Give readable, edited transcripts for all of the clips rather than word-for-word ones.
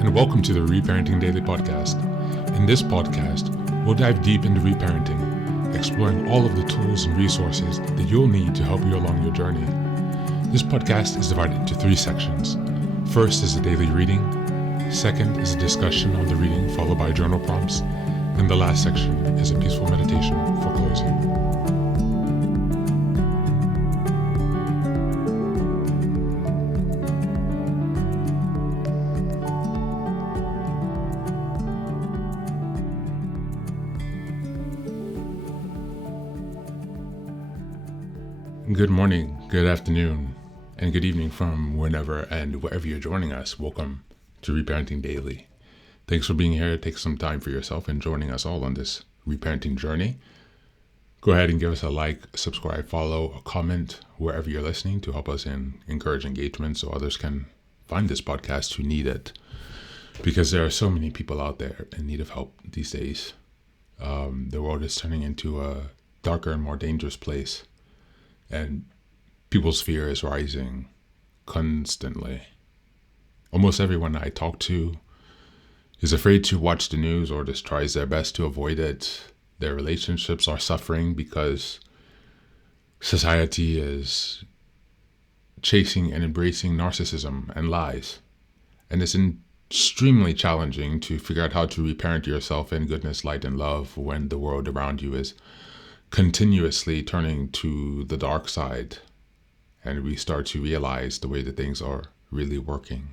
and welcome to the Reparenting Daily podcast. In this podcast, we'll dive deep into reparenting, exploring all of the tools and resources that you'll need to help you along your journey. This podcast is divided into 3 sections. First is a daily reading. Second is a discussion on the reading followed by journal prompts. And the last section is a peaceful meditation for closing. Good morning, good afternoon, and good evening from whenever and wherever you're joining us. Welcome to Reparenting Daily. Thanks for being here. Take some time for yourself and joining us all on this reparenting journey. Go ahead and give us a like, subscribe, follow, a comment wherever you're listening to help us encourage engagement so others can find this podcast who need it. Because there are so many people out there in need of help these days. The world is turning into a darker and more dangerous place. And people's fear is rising constantly. Almost everyone I talk to is afraid to watch the news or just tries their best to avoid it. Their relationships are suffering because society is chasing and embracing narcissism and lies. And it's extremely challenging to figure out how to reparent yourself in goodness, light, and love when the world around you is continuously turning to the dark side and we start to realize the way that things are really working.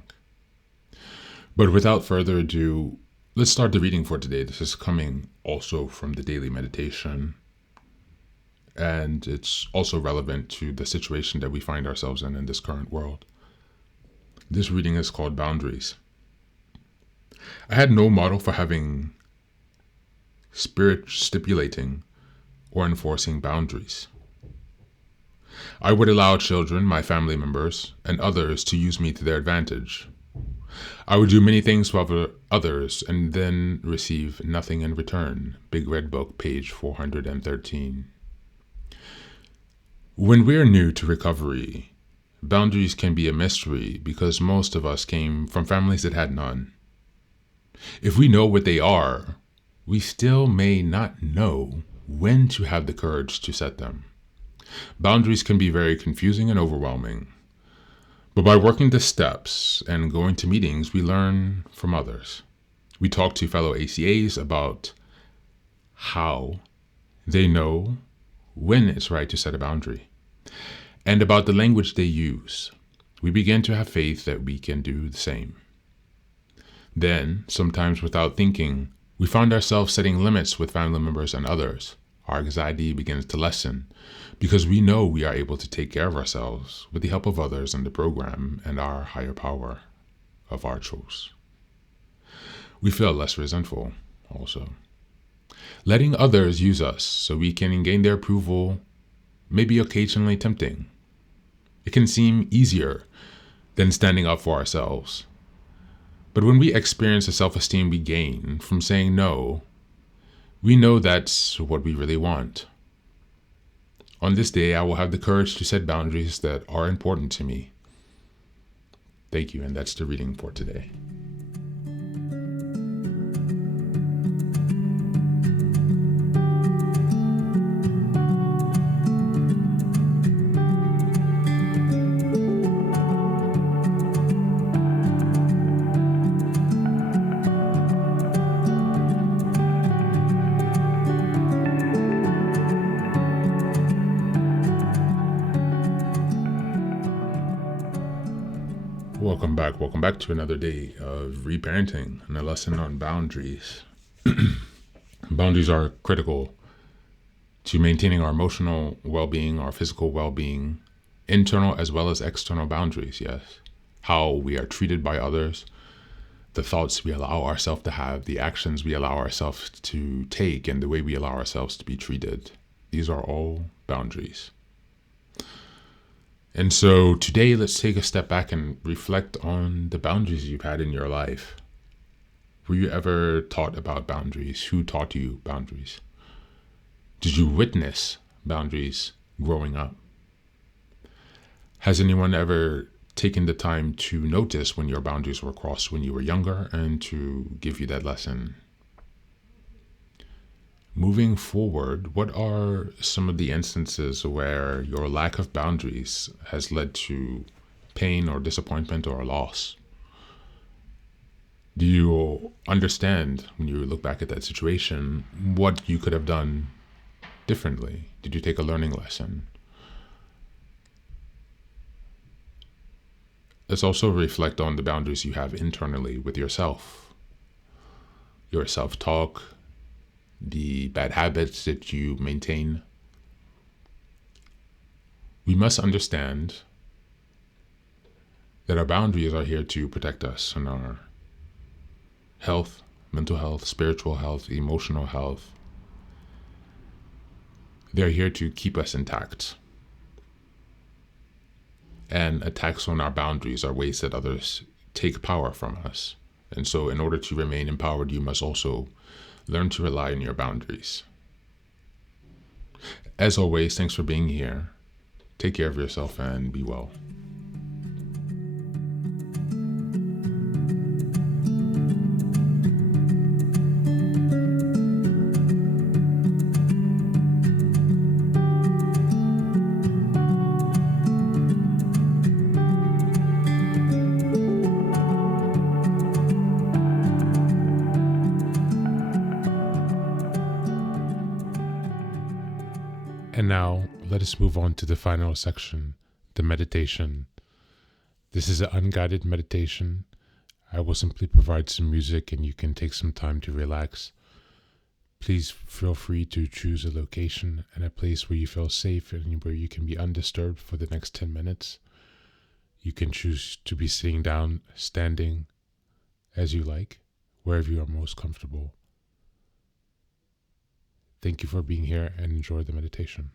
But without further ado, let's start the reading for today. This is coming also from the daily meditation, and it's also relevant to the situation that we find ourselves in this current world. This reading is called Boundaries. I had no model for having spirit stipulating or enforcing boundaries. I would allow children, my family members, and others to use me to their advantage. I would do many things for others and then receive nothing in return. Big Red Book, page 413. When we're new to recovery, boundaries can be a mystery because most of us came from families that had none. If we know what they are, we still may not know when to have the courage to set them. Boundaries can be very confusing and overwhelming. But by working the steps and going to meetings, we learn from others. We talk to fellow ACAs about how they know when it's right to set a boundary and about the language they use. We begin to have faith that we can do the same. Then, sometimes without thinking, we find ourselves setting limits with family members and others. Our anxiety begins to lessen because we know we are able to take care of ourselves with the help of others in the program and our higher power of our choice. We feel less resentful also. Letting others use us so we can gain their approval may be occasionally tempting. It can seem easier than standing up for ourselves. But when we experience the self-esteem we gain from saying no, we know that's what we really want. On this day, I will have the courage to set boundaries that are important to me. Thank you, and that's the reading for today. Welcome back to another day of reparenting and a lesson on boundaries. Boundaries are critical to maintaining our emotional well-being, our physical well-being, internal as well as external boundaries, yes. How we are treated by others, the thoughts we allow ourselves to have, the actions we allow ourselves to take, and the way we allow ourselves to be treated. These are all boundaries. And so today, let's take a step back and reflect on the boundaries you've had in your life. Were you ever taught about boundaries? Who taught you boundaries? Did you witness boundaries growing up? Has anyone ever taking the time to notice when your boundaries were crossed when you were younger and to give you that lesson. Moving forward, what are some of the instances where your lack of boundaries has led to pain or disappointment or loss? Do you understand, when you look back at that situation, what you could have done differently? Did you take a learning lesson? Let's also reflect on the boundaries you have internally with yourself, your self-talk, the bad habits that you maintain. We must understand that our boundaries are here to protect us and our health, mental health, spiritual health, emotional health. They're here to keep us intact. And attacks on our boundaries are ways that others take power from us. And so in order to remain empowered, you must also learn to rely on your boundaries. As always, thanks for being here. Take care of yourself and be well. And now, let us move on to the final section, the meditation. This is an unguided meditation. I will simply provide some music and you can take some time to relax. Please feel free to choose a location and a place where you feel safe and where you can be undisturbed for the next 10 minutes. You can choose to be sitting down, standing, as you like, wherever you are most comfortable. Thank you for being here and enjoy the meditation.